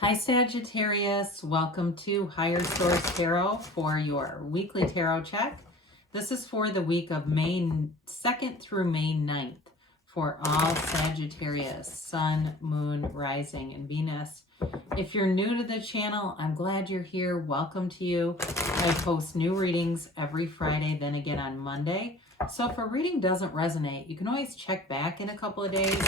Hi Sagittarius, welcome to Higher Source Tarot for your weekly tarot check. This is for the week of May 2nd through May 9th for all Sagittarius, Sun, Moon, Rising, and Venus. If you're new to the channel, I'm glad you're here. Welcome to you. I post new readings every Friday, then again on Monday. So if a reading doesn't resonate, you can always check back in a couple of days.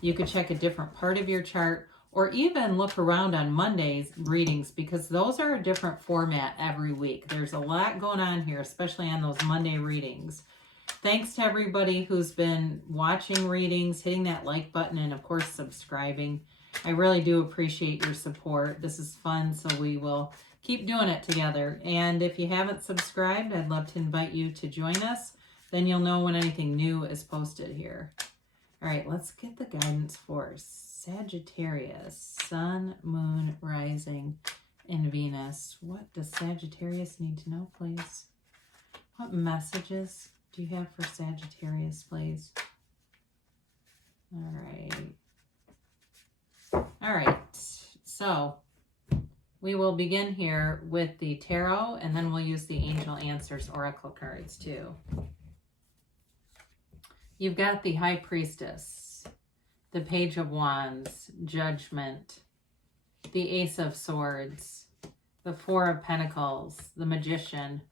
You could check a different part of your chart, or even look around on Monday's readings, because those are a different format every week. There's a lot going on here, especially on those Monday readings. Thanks to everybody who's been watching readings, hitting that like button, and of course subscribing. I really do appreciate your support. This is fun, so we will keep doing it together. And if you haven't subscribed, I'd love to invite you to join us. Then you'll know when anything new is posted here. All right, let's get the guidance for Sagittarius, Sun, Moon, Rising, and Venus. What does Sagittarius need to know, please? What messages do you have for Sagittarius, please? All right. So we will begin here with the tarot, and then we'll use the Angel Answers Oracle cards too. You've got the High Priestess, the Page of Wands, Judgment, the Ace of Swords, the Four of Pentacles, the Magician,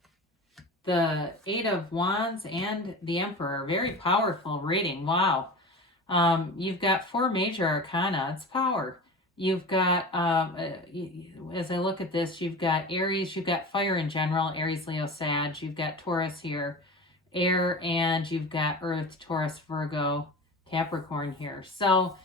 the Eight of Wands, and the Emperor. Very powerful reading. Wow. You've got four major arcana. It's power. You've got, as I look at this, you've got Aries, you've got fire in general, Aries, Leo, Sag. You've got Taurus here, air, and you've got Earth, Taurus, Virgo, Capricorn here. So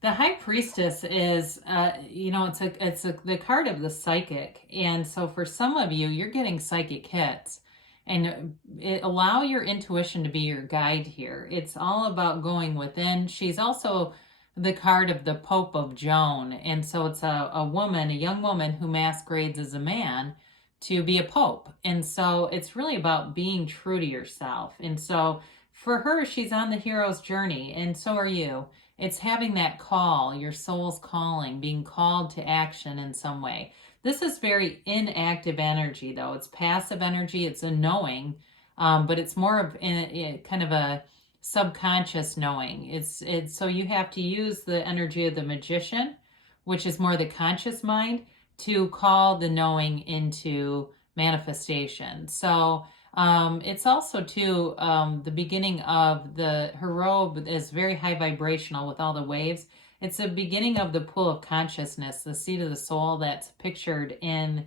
the High Priestess is, it's the card of the psychic. And so for some of you, you're getting psychic hits. And allow your intuition to be your guide here. It's all about going within. She's also the card of the Pope of Joan. And so it's a woman, a young woman who masquerades as a man to be a pope. And so it's really about being true to yourself. And so for her, she's on the hero's journey, and so are you. It's having that call, your soul's calling, being called to action in some way. This is very inactive energy, though. It's passive energy. It's a knowing, but it's more of kind of a subconscious knowing. It's so you have to use the energy of the Magician, which is more the conscious mind, to call the knowing into manifestation. So it's also too the beginning of her robe is very high vibrational with all the waves. It's the beginning of the pool of consciousness, the seat of the soul that's pictured in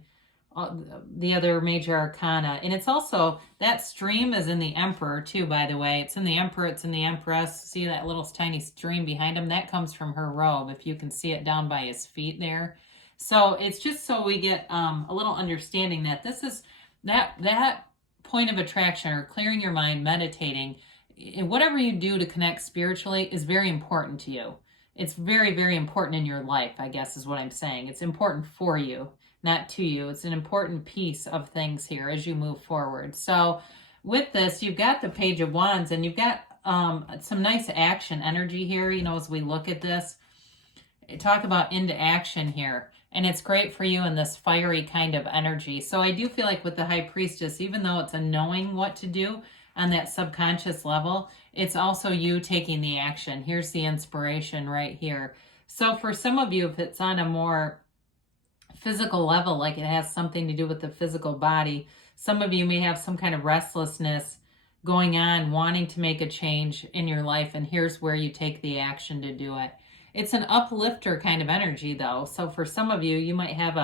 the other major arcana. And it's also, that stream is in the Emperor too, by the way. It's in the Emperor, it's in the Empress. See that little tiny stream behind him? That comes from her robe, if you can see it down by his feet there. So it's just so we get a little understanding that this is that point of attraction, or clearing your mind, meditating, whatever you do to connect spiritually is very important to you. It's very, very important in your life, I guess is what I'm saying. It's important for you, not to you. It's an important piece of things here as you move forward. So with this, you've got the Page of Wands, and you've got some nice action energy here, as we look at this. Talk about into action here. And it's great for you in this fiery kind of energy. So I do feel like with the High Priestess, even though it's a knowing what to do on that subconscious level, it's also you taking the action. Here's the inspiration right here. So for some of you, if it's on a more physical level, like it has something to do with the physical body, some of you may have some kind of restlessness going on, wanting to make a change in your life, and here's where you take the action to do it. It's an uplifter kind of energy, though. So for some of you, you might have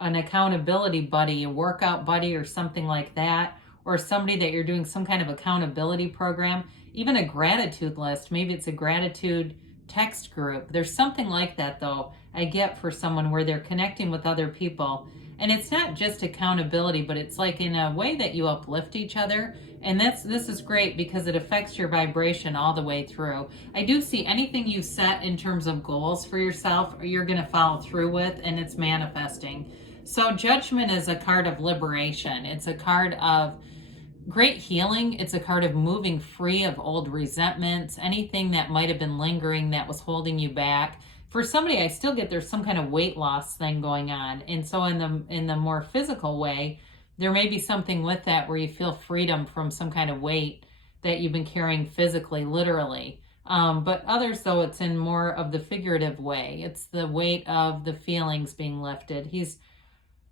an accountability buddy, a workout buddy, or something like that, or somebody that you're doing some kind of accountability program, even a gratitude list. Maybe it's a gratitude text group. There's something like that, though, I get for someone where they're connecting with other people. And it's not just accountability, but it's like in a way that you uplift each other. And this is great because it affects your vibration all the way through. I do see anything you set in terms of goals for yourself, you're going to follow through with, and it's manifesting. So Judgment is a card of liberation. It's a card of great healing. It's a card of moving free of old resentments, anything that might have been lingering that was holding you back. For somebody, I still get there's some kind of weight loss thing going on. And so in the more physical way, there may be something with that where you feel freedom from some kind of weight that you've been carrying physically, literally. But others, though, it's in more of the figurative way. It's the weight of the feelings being lifted. He's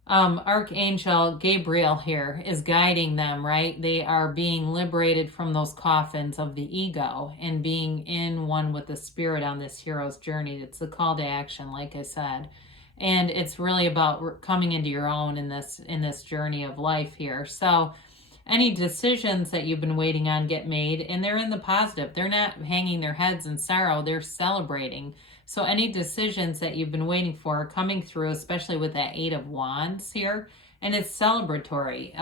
Archangel Gabriel here is guiding them, right? They are being liberated from those coffins of the ego and being in one with the spirit on this hero's journey. It's the call to action, like I said. And it's really about coming into your own in this journey of life here. So any decisions that you've been waiting on get made, and they're in the positive. They're not hanging their heads in sorrow. They're celebrating. So any decisions that you've been waiting for are coming through, especially with that 8 of Wands here, and it's celebratory.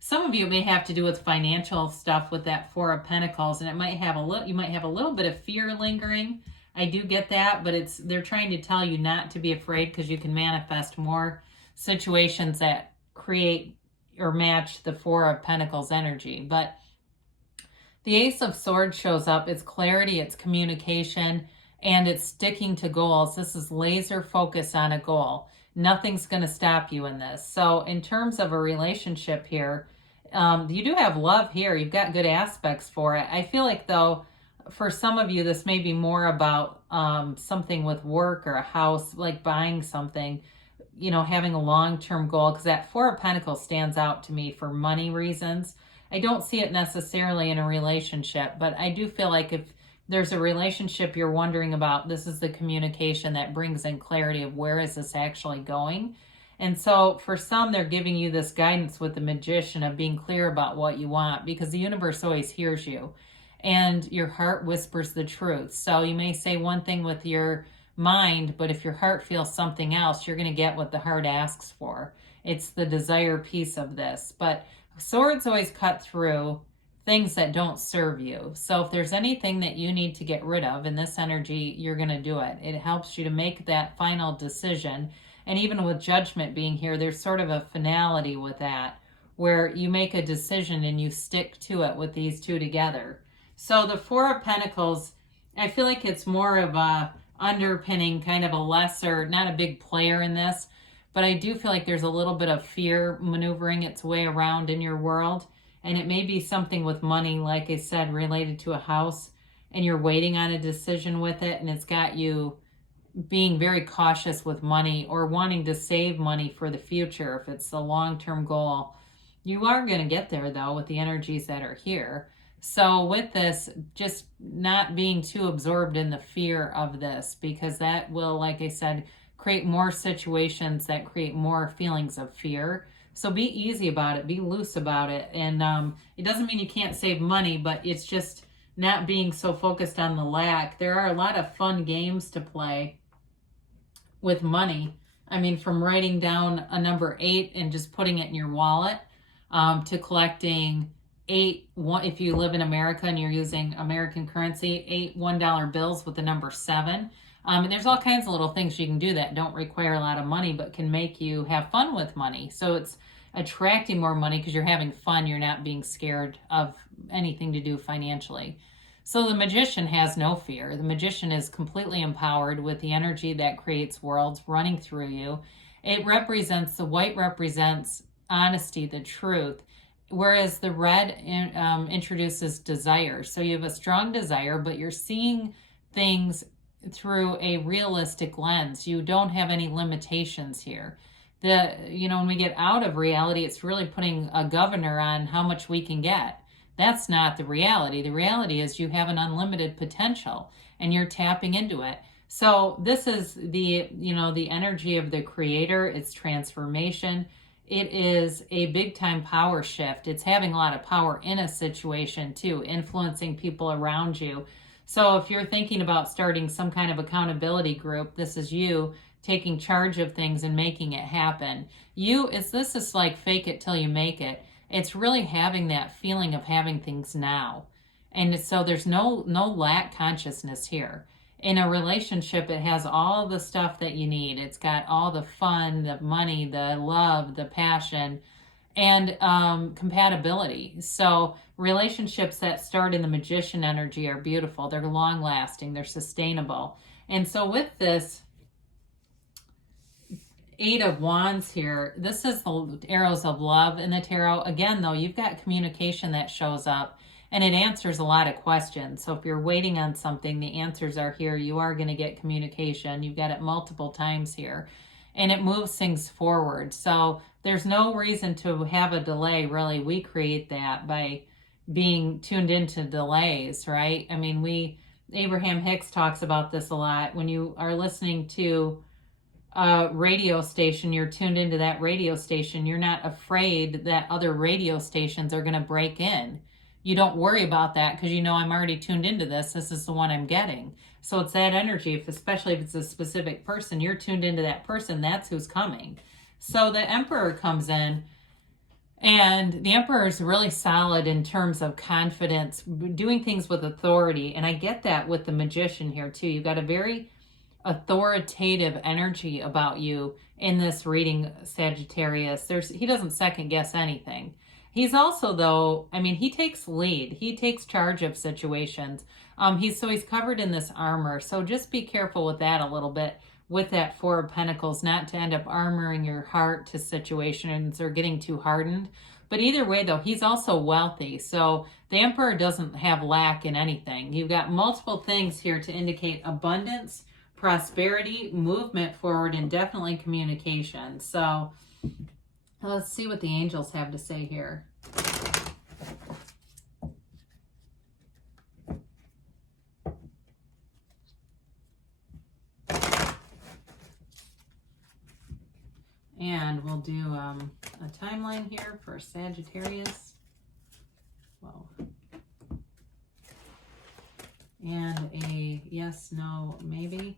Some of you may have to do with financial stuff with that 4 of Pentacles, and it might have you might have a little bit of fear lingering. I do get that, but they're trying to tell you not to be afraid, because you can manifest more situations that create or match the 4 of Pentacles energy. But the Ace of Swords shows up. It's clarity, it's communication, and it's sticking to goals. This is laser focus on a goal. Nothing's going to stop you in this. So in terms of a relationship here, you do have love here. You've got good aspects for it. I feel like, though, for some of you, this may be more about something with work or a house, like buying something, you know, having a long-term goal, because that 4 of Pentacles stands out to me for money reasons. I don't see it necessarily in a relationship, but I do feel like if there's a relationship you're wondering about, this is the communication that brings in clarity of where is this actually going. And so for some, they're giving you this guidance with the Magician of being clear about what you want, because the universe always hears you and your heart whispers the truth. So you may say one thing with your mind, but if your heart feels something else, you're going to get what the heart asks for. It's the desire piece of this. But swords always cut through things that don't serve you. So if there's anything that you need to get rid of in this energy, you're going to do it. It helps you to make that final decision. And even with Judgment being here, there's sort of a finality with that, where you make a decision and you stick to it with these two together. So the 4 of Pentacles, I feel like it's more of a underpinning, kind of a lesser, not a big player in this, but I do feel like there's a little bit of fear maneuvering its way around in your world. And it may be something with money, like I said, related to a house, and you're waiting on a decision with it, and it's got you being very cautious with money or wanting to save money for the future if it's a long-term goal. You are going to get there, though, with the energies that are here. So with this, just not being too absorbed in the fear of this, because that will, like I said, create more situations that create more feelings of fear. So be easy about it, be loose about it. And it doesn't mean you can't save money, but it's just not being so focused on the lack. There are a lot of fun games to play with money. I mean, from writing down a number 8 and just putting it in your wallet, to collecting 8, if you live in America and you're using American currency, 8 $1 bills with the number 7. And there's all kinds of little things you can do that don't require a lot of money, but can make you have fun with money. So it's attracting more money because you're having fun. You're not being scared of anything to do financially. So the Magician has no fear. The Magician is completely empowered with the energy that creates worlds running through you. It represents, the white represents honesty, the truth, whereas the red introduces desire. So you have a strong desire, but you're seeing things through a realistic lens. You don't have any limitations here. When we get out of reality, it's really putting a governor on how much we can get. That's not the reality. The reality is you have an unlimited potential and you're tapping into it. So this is the energy of the creator. It's transformation. It is a big time power shift. It's having a lot of power in a situation too, influencing people around you. So if you're thinking about starting some kind of accountability group, this is you taking charge of things and making it happen. This is like fake it till you make it. It's really having that feeling of having things now. And so there's no lack consciousness here. In a relationship, it has all the stuff that you need. It's got all the fun, the money, the love, the passion, and compatibility. So relationships that start in the Magician energy are beautiful. They're long lasting. They're sustainable. And so with this 8 of Wands here, this is the arrows of love in the tarot. Again, though, you've got communication that shows up, and it answers a lot of questions. So if you're waiting on something, the answers are here. You are going to get communication. You've got it multiple times here, and it moves things forward. So there's no reason to have a delay, really. We create that by being tuned into delays, right? I mean, Abraham Hicks talks about this a lot. When you are listening to a radio station, you're tuned into that radio station. You're not afraid that other radio stations are going to break in. You don't worry about that because you know I'm already tuned into this. This is the one I'm getting. So it's that energy, especially if it's a specific person, you're tuned into that person. That's who's coming. So the Emperor comes in, and the Emperor is really solid in terms of confidence, doing things with authority. And I get that with the Magician here too. You've got a very authoritative energy about you in this reading, Sagittarius. He doesn't second guess anything. He's also, though, I mean, he takes lead. He takes charge of situations. He's covered in this armor. So just be careful with that a little bit with that 4 of Pentacles, not to end up armoring your heart to situations or getting too hardened. But either way, though, he's also wealthy. So the Emperor doesn't have lack in anything. You've got multiple things here to indicate abundance, prosperity, movement forward, and definitely communication. So let's see what the angels have to say here. And we'll do a timeline here for Sagittarius. Whoa. And a yes, no, maybe.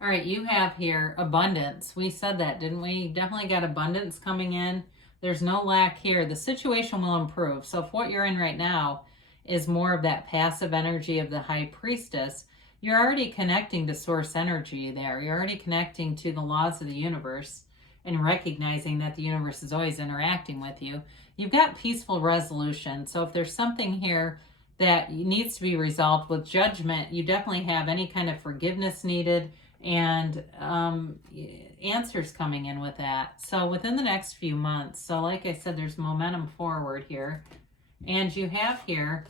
All right, you have here abundance. We said that, didn't we? Definitely got abundance coming in. There's no lack here. The situation will improve. So if what you're in right now is more of that passive energy of the High Priestess, you're already connecting to source energy there. You're already connecting to the laws of the universe and recognizing that the universe is always interacting with you. You've got peaceful resolution. So if there's something here that needs to be resolved with judgment, you definitely have any kind of forgiveness needed and answers coming in with that. So within the next few months, so like I said, there's momentum forward here. And you have here,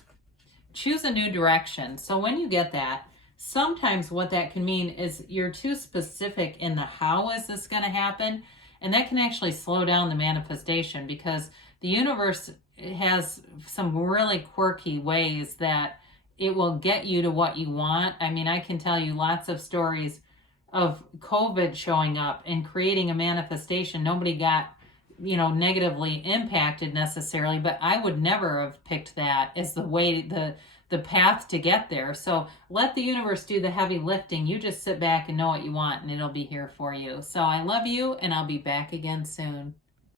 choose a new direction. So when you get that, sometimes what that can mean is you're too specific in the how is this going to happen, and that can actually slow down the manifestation because the universe has some really quirky ways that it will get you to what you want. I mean, I can tell you lots of stories of COVID showing up and creating a manifestation. Nobody got, negatively impacted necessarily, but I would never have picked that as the way, the path to get there. So let the universe do the heavy lifting. You just sit back and know what you want, and it'll be here for you. So I love you, and I'll be back again soon.